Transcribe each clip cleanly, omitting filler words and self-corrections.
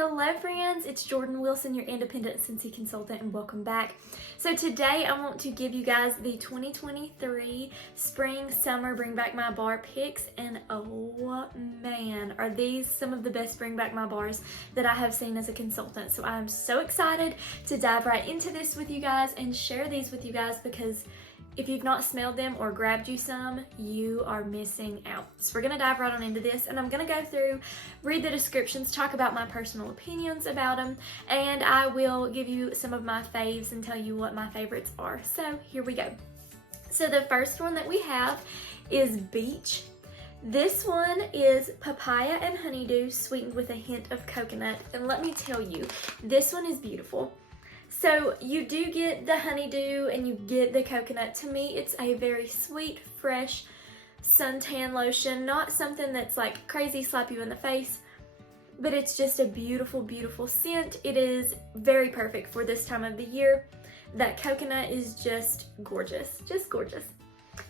Hello friends, it's Jordan Wilson, your independent Scentsy consultant, and welcome back. So today I want to give you guys the 2023 Spring Summer Bring Back My Bar picks, and oh man, are these some of the best Bring Back My Bars that I have seen as a consultant. So I'm so excited to dive right into this with you guys and share these with you guys, because if you've not smelled them or grabbed you some, you are missing out. So we're gonna dive right on into this, and I'm gonna go through, read the descriptions, talk about my personal opinions about them, and I will give you some of my faves and tell you what my favorites are. So here we go. So the first one that we have is Beach. This one is papaya and honeydew sweetened with a hint of coconut, and let me tell you, this one is beautiful. So you do get the honeydew and you get the coconut. To me, it's a very sweet, fresh suntan lotion. Not something that's like crazy, slap you in the face, but it's just a beautiful, beautiful scent. It is very perfect for this time of the year. That coconut is just gorgeous, just gorgeous.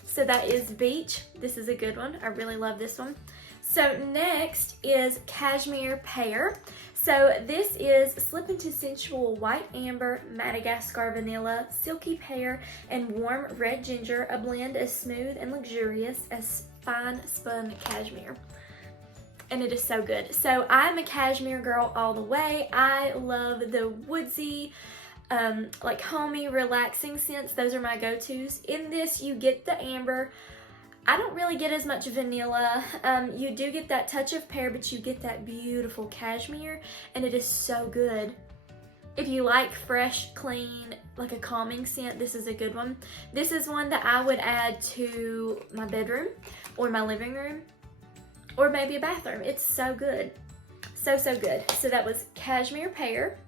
So that is Beach. This is a good one. I really love this one. So next is Cashmere Pear. So this is Slip into Sensual White Amber, Madagascar Vanilla, Silky Pear, and Warm Red Ginger, a blend as smooth and luxurious as fine spun cashmere. And it is so good. So I'm a cashmere girl all the way. I love the woodsy, like homey, relaxing scents. Those are my go-tos. In this, you get the amber. I don't really get as much vanilla. You do get that touch of pear, but you get that beautiful cashmere, and it is so good. If you like fresh, clean, like a calming scent, this is a good one. This is one that I would add to my bedroom or my living room or maybe a bathroom. It's so good. So, so good. So that was Cashmere Pear.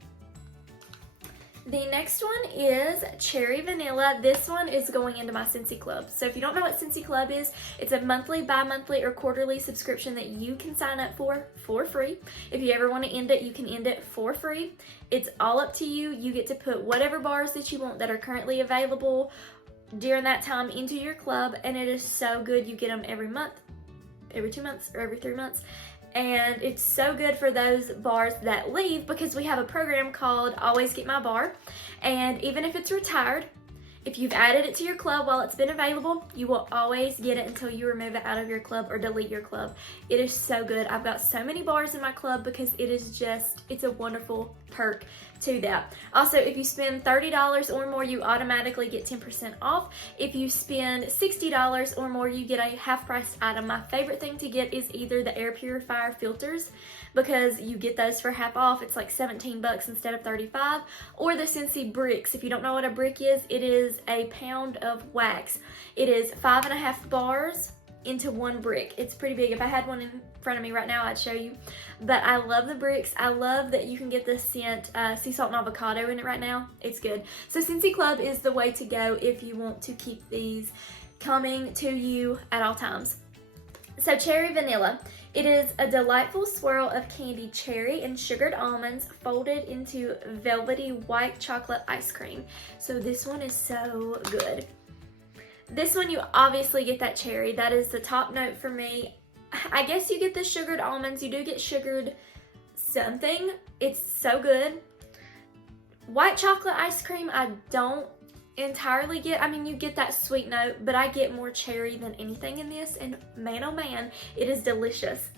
The next one is Cherry Vanilla. This one is going into my Scentsy Club. So if you don't know what Scentsy Club is, it's a monthly, bi-monthly, or quarterly subscription that you can sign up for free. If you ever want to end it, you can end it for free. It's all up to you. You get to put whatever bars that you want that are currently available during that time into your club, and it is so good. You get them every month, every 2 months, or every 3 months. And it's so good for those bars that leave, because we have a program called Always Get My Bar, and even if it's retired, if you've added it to your club while it's been available, you will always get it until you remove it out of your club or delete your club. It is so good. I've got so many bars in my club because it is just, it's a wonderful perk to that. Also, if you spend $30 or more, you automatically get 10% off. If you spend $60 or more, you get a half-priced item. My favorite thing to get is either the air purifier filters, because you get those for half off. It's like 17 bucks instead of 35, or the Scentsy bricks. If you don't know what a brick is, it is a pound of wax. It is 5.5 bars into one brick. It's pretty big. If I had one in front of me right now, I'd show you. But I love the bricks. I love that you can get the scent sea salt and avocado in it right now. It's good. So Scentsy Club is the way to go if you want to keep these coming to you at all times. So Cherry Vanilla. It is a delightful swirl of candied cherry and sugared almonds folded into velvety white chocolate ice cream. So this one is so good. This one, you obviously get that cherry. That is the top note for me. I guess you get the sugared almonds. You do get sugared something. It's so good. White chocolate ice cream, I don't entirely get. I mean, you get that sweet note, but I get more cherry than anything in this, and man oh man, it is delicious.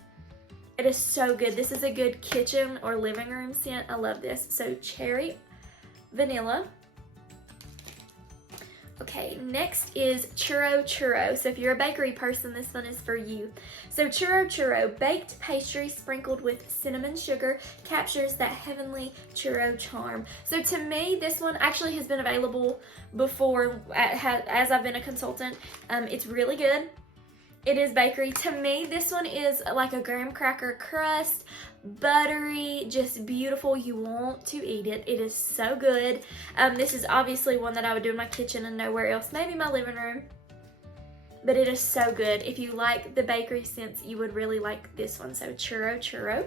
It is so good. This is a good kitchen or living room scent. I love this. So Cherry Vanilla. Okay, next is Churro Churro. So if you're a bakery person, this one is for you. So Churro Churro, baked pastry sprinkled with cinnamon sugar, captures that heavenly churro charm. So to me, this one actually has been available before as I've been a consultant. It's really good. It is bakery. To me, this one is like a graham cracker crust, buttery, just beautiful. You want to eat it. It is so good. This is obviously one that I would do in my kitchen and nowhere else, maybe my living room, but it is so good. If you like the bakery scents, you would really like this one. So Churro Churro.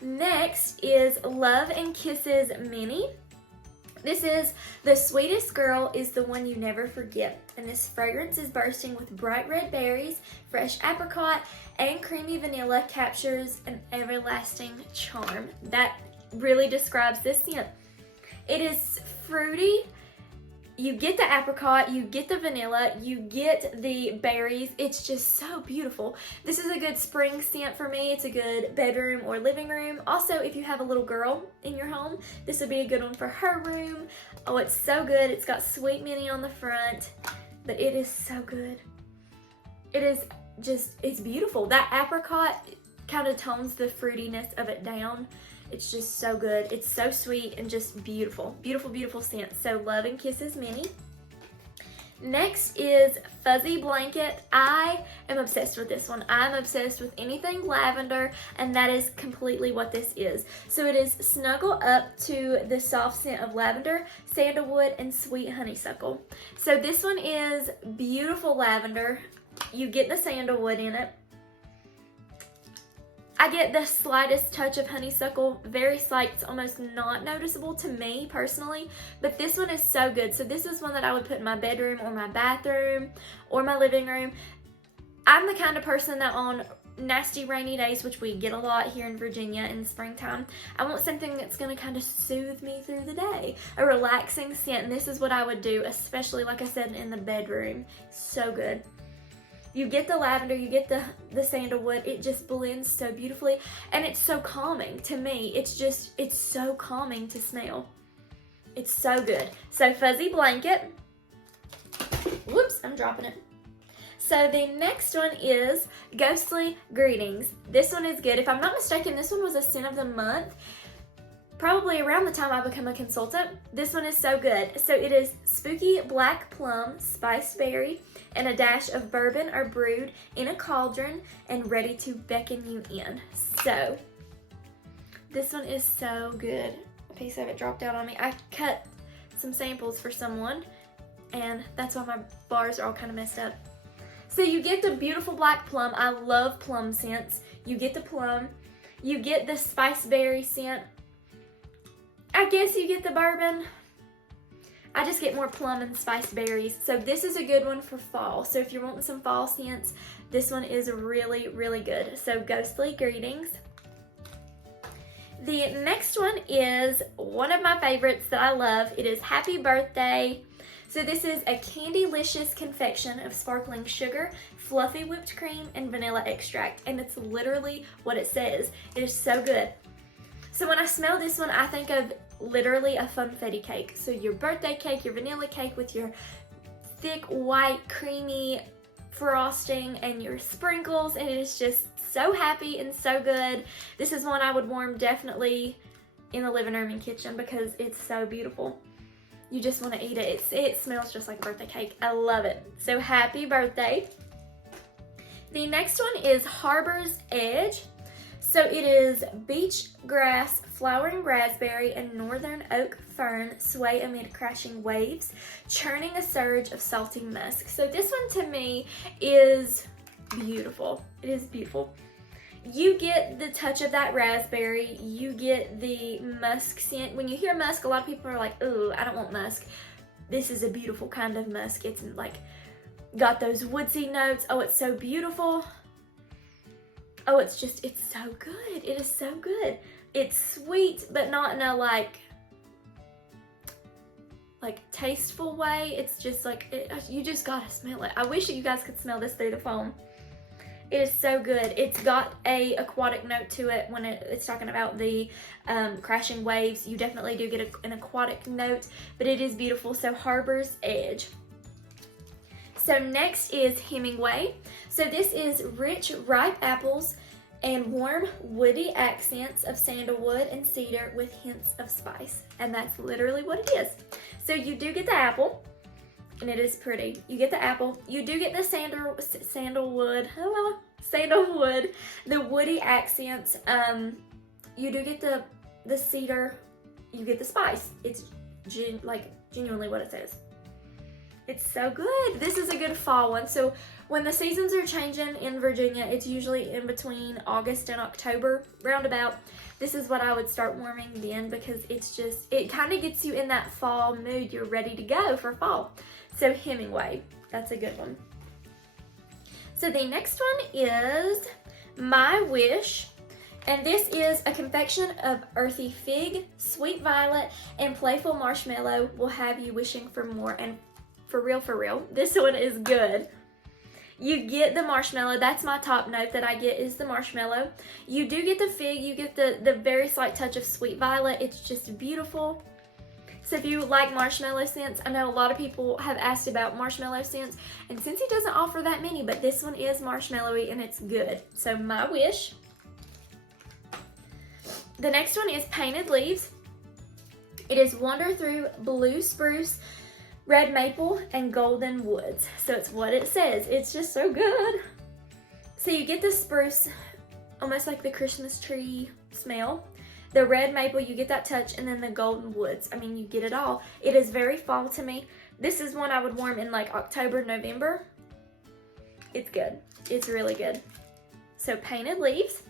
Next is Love and Kisses Mini. This is The Sweetest Girl is the One You Never Forget. And this fragrance is bursting with bright red berries, fresh apricot, and creamy vanilla, captures an everlasting charm. That really describes this scent. It is fruity. You get the apricot, you get the vanilla, you get the berries. It's just so beautiful. This is a good spring scent for me. It's a good bedroom or living room. Also, if you have a little girl in your home, this would be a good one for her room. Oh, it's so good. It's got sweet minty on the front, but it is so good. It is just, it's beautiful. That apricot kind of tones the fruitiness of it down. It's just so good. It's so sweet and just beautiful. Beautiful, beautiful scent. So Love and Kisses Minnie. Next is Fuzzy Blanket. I am obsessed with this one. I'm obsessed with anything lavender, and that is completely what this is. So it is snuggle up to the soft scent of lavender, sandalwood, and sweet honeysuckle. So this one is beautiful lavender. You get the sandalwood in it. I get the slightest touch of honeysuckle, very slight. It's almost not noticeable to me personally, but this one is so good. So this is one that I would put in my bedroom or my bathroom or my living room. I'm the kind of person that on nasty rainy days, which we get a lot here in Virginia in the springtime, I want something that's going to kind of soothe me through the day. A relaxing scent, and this is what I would do, especially like I said in the bedroom. So good. You get the lavender, you get the sandalwood, it just blends so beautifully, and it's so calming to me. It's so calming to smell. It's so good. So Fuzzy Blanket. Whoops, I'm dropping it. So the next one is Ghostly Greetings. This one is good. If I'm not mistaken, this one was a scent of the month, probably around the time I become a consultant. This one is so good. So it is Spooky Black Plum, Spiced Berry, and a dash of bourbon or brewed in a cauldron and ready to beckon you in. So this one is so good. A piece of it dropped out on me. I cut some samples for someone, and that's why my bars are all kind of messed up. So you get the beautiful black plum. I love plum scents. You get the plum. You get the spiced berry scent. I guess you get the bourbon. I just get more plum and spiced berries. So this is a good one for fall. So if you're wanting some fall scents, this one is really, really good. So Ghostly Greetings. The next one is one of my favorites that I love. It is Happy Birthday. So this is a Candylicious confection of sparkling sugar, fluffy whipped cream, and vanilla extract. And it's literally what it says. It is so good. So when I smell this one, I think of literally a funfetti cake. So your birthday cake, your vanilla cake with your thick, white, creamy frosting and your sprinkles, and it is just so happy and so good. This is one I would warm definitely in the living room and kitchen because it's so beautiful. You just want to eat it. It smells just like a birthday cake. I love it. So Happy Birthday. The next one is Harbor's Edge. So it is beach grass, flowering raspberry, and northern oak fern sway amid crashing waves, churning a surge of salty musk. So this one to me is beautiful. It is beautiful. You get the touch of that raspberry. You get the musk scent. When you hear musk, a lot of people are like, ooh, I don't want musk. This is a beautiful kind of musk. It's like got those woodsy notes. Oh, it's so beautiful. Oh, it's so good. It is so good. It's sweet, but not in a like tasteful way. It's just like, you just gotta smell it. I wish that you guys could smell this through the phone. It is so good. It's got a aquatic note to it when it's talking about the crashing waves. You definitely do get an aquatic note, but it is beautiful. So Harbor's Edge. So next is Hemingway. So this is rich, ripe apples and warm, woody accents of sandalwood and cedar with hints of spice. And that's literally what it is. So you do get the apple, and it is pretty. You get the apple. You do get the sandalwood, the woody accents. You do get the cedar. You get the spice. It's genuinely what it says. It's so good. This is a good fall one. So when the seasons are changing in Virginia, it's usually in between August and October, roundabout. This is what I would start warming then, because it's just, it kind of gets you in that fall mood. You're ready to go for fall. So Hemingway, that's a good one. So the next one is My Wish. And this is a confection of earthy fig, sweet violet, and playful marshmallow will have you wishing for more. And for real, this one is good. You get the marshmallow. That's my top note that I get is the marshmallow. You do get the fig. You get the very slight touch of sweet violet. It's just beautiful. So if you like marshmallow scents, I know a lot of people have asked about marshmallow scents, and Scentsy doesn't offer that many, but this one is marshmallowy and it's good. So My Wish. The next one is Painted Leaves. It is Wander Through Blue Spruce, Red Maple, and Golden Woods. So it's what it says. It's just so good. So you get the spruce, almost like the Christmas tree smell. The red maple, you get that touch, and then the golden woods. I mean, you get it all. It is very fall to me. This is one I would warm in like October, November. It's good. It's really good. So Painted Leaves.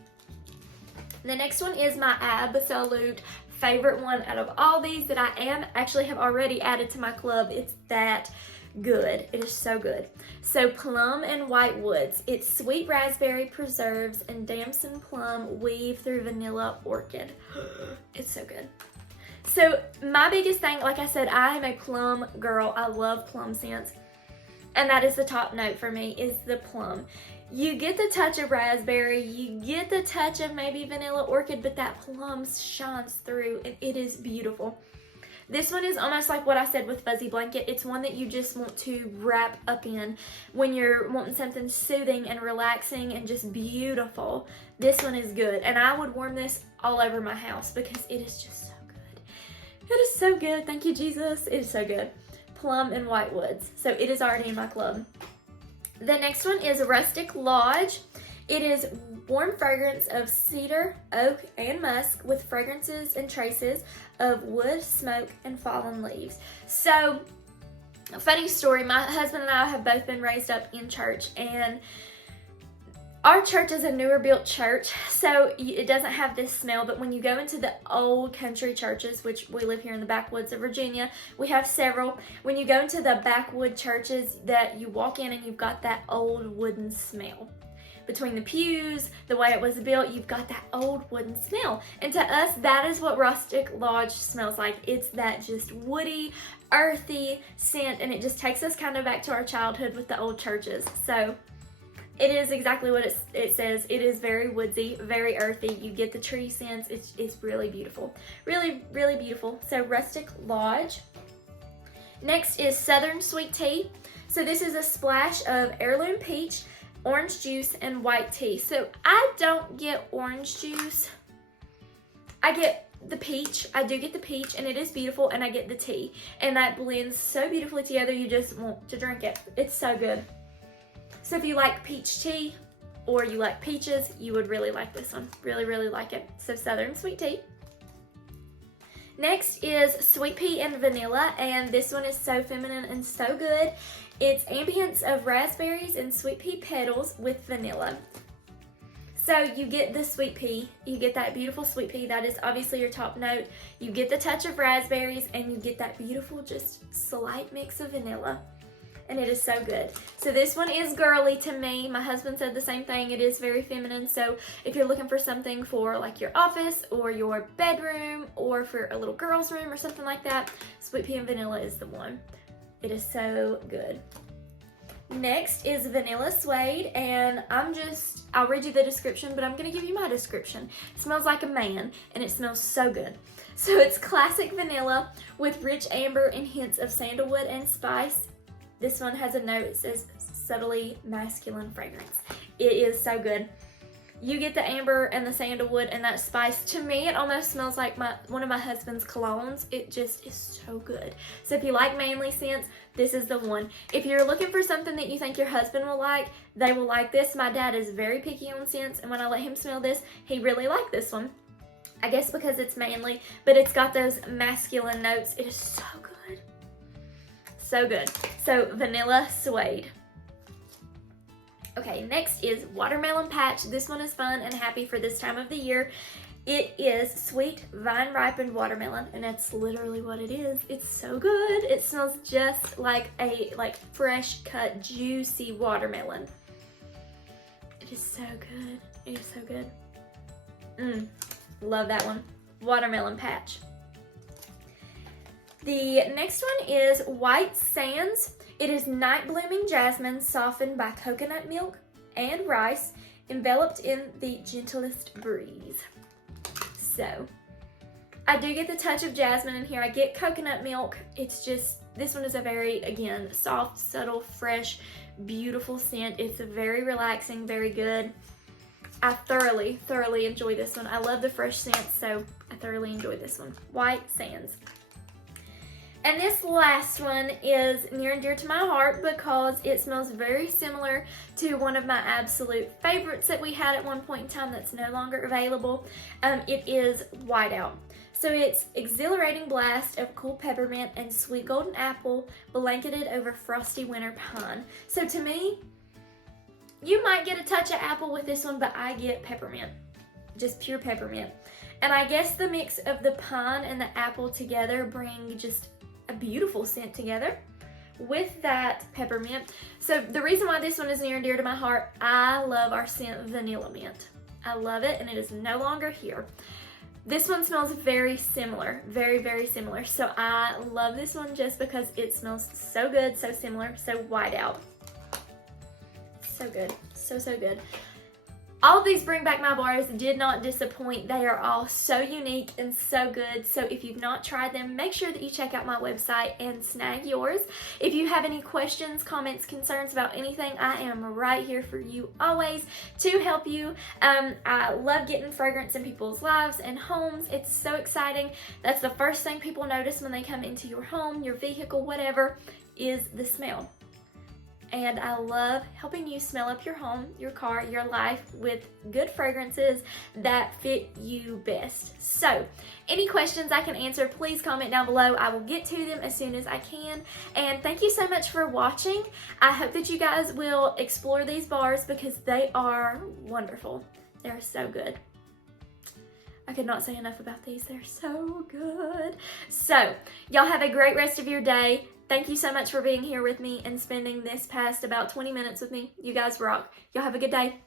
The next one is my absolute favorite one out of all these that I actually have already added to my club. It's that good. It is so good. So Plum and White Woods. It's sweet raspberry preserves and damson plum weave through vanilla orchid. It's so good. So my biggest thing, like I said, I am a plum girl. I love plum scents. And that is the top note for me, is the plum. You get the touch of raspberry, you get the touch of maybe vanilla orchid, but that plum shines through and it is beautiful. This one is almost like what I said with Fuzzy Blanket. It's one that you just want to wrap up in when you're wanting something soothing and relaxing and just beautiful. This one is good, and I would warm this all over my house because it is just so good. It is so good. Thank you, Jesus. It is so good. Plum and White Woods. So it is already in my club. The next one is Rustic Lodge. It is warm fragrance of cedar, oak, and musk with fragrances and traces of wood, smoke, and fallen leaves. So, funny story, my husband and I have both been raised up in church, and our church is a newer built church, so it doesn't have this smell, but when you go into the old country churches, which we live here in the backwoods of Virginia, we have several. When you go into the backwood churches, that you walk in and you've got that old wooden smell. Between the pews, the way it was built, you've got that old wooden smell. And to us, that is what Rustic Lodge smells like. It's that just woody, earthy scent, and it just takes us kind of back to our childhood with the old churches. So it is exactly what it says. It is very woodsy, very earthy. You get the tree scents. It's really beautiful. Really, really beautiful. So Rustic Lodge. Next is Southern Sweet Tea. So this is a splash of heirloom peach, orange juice, and white tea. So I don't get orange juice. I get the peach. I do get the peach, and it is beautiful, and I get the tea. And that blends so beautifully together, you just want to drink it. It's so good. So if you like peach tea or you like peaches, you would really like this one. Really, really like it. So Southern Sweet Tea. Next is Sweet Pea and Vanilla, and this one is so feminine and so good. It's ambience of raspberries and sweet pea petals with vanilla. So you get the sweet pea, you get that beautiful sweet pea, that is obviously your top note. You get the touch of raspberries, and you get that beautiful just slight mix of vanilla. And it is so good. So this one is girly to me. My husband said the same thing. It is very feminine. So if you're looking for something for like your office or your bedroom or for a little girl's room or something like that, Sweet Pea and Vanilla is the one. It is so good. Next is Vanilla Suede, and I'll read you the description, but I'm gonna give you my description. It smells like a man, and it smells so good. So it's classic vanilla with rich amber and hints of sandalwood and spice. This one has a note, it says subtly masculine fragrance. It is so good. You get the amber and the sandalwood and that spice. To me, it almost smells like one of my husband's colognes. It just is so good. So if you like manly scents, this is the one. If you're looking for something that you think your husband will like, they will like this. My dad is very picky on scents, and when I let him smell this, he really liked this one. I guess because it's manly, but it's got those masculine notes. It is so good. So good. So vanilla suede. Okay, next is watermelon patch. This one is fun and happy for this time of the year. It is sweet vine ripened watermelon, and that's literally what it is. It's so good. It smells just like a fresh cut juicy watermelon. It is so good. It is so good. Love that one. Watermelon patch. The next one is White Sands. It is night blooming jasmine softened by coconut milk and rice, enveloped in the gentlest breeze. So, I do get the touch of jasmine in here. I get coconut milk. It's just, this one is a very, again, soft, subtle, fresh, beautiful scent. It's a very relaxing, very good. I thoroughly enjoy this one. I love the fresh scent, so I thoroughly enjoy this one. White Sands. And this last one is near and dear to my heart because it smells very similar to one of my absolute favorites that we had at one point in time that's no longer available. It is Whiteout. So it's exhilarating blast of cool peppermint and sweet golden apple blanketed over frosty winter pine. So to me, you might get a touch of apple with this one, but I get peppermint, just pure peppermint. And I guess the mix of the pine and the apple together bring just a beautiful scent together with that peppermint. So the reason why this one is near and dear to my heart, I love our scent Vanilla Mint. I love it, and it is no longer here. This one smells very similar, very similar. So I love this one just because it smells so good, so similar, so Whiteout. So good, so good. All of these Bring Back My bars did not disappoint. They are all so unique and so good. So if you've not tried them, make sure that you check out my website and snag yours. If you have any questions, comments, concerns about anything, I am right here for you always to help you. I love getting fragrance in people's lives and homes. It's so exciting. That's the first thing people notice when they come into your home, your vehicle, whatever, is the smell. And I love helping you smell up your home, your car, your life with good fragrances that fit you best. So, any questions I can answer, please comment down below. I will get to them as soon as I can. And thank you so much for watching. I hope that you guys will explore these bars because they are wonderful. They're so good. I could not say enough about these. They're so good. So, y'all have a great rest of your day. Thank you so much for being here with me and spending this past about 20 minutes with me. You guys rock. Y'all have a good day.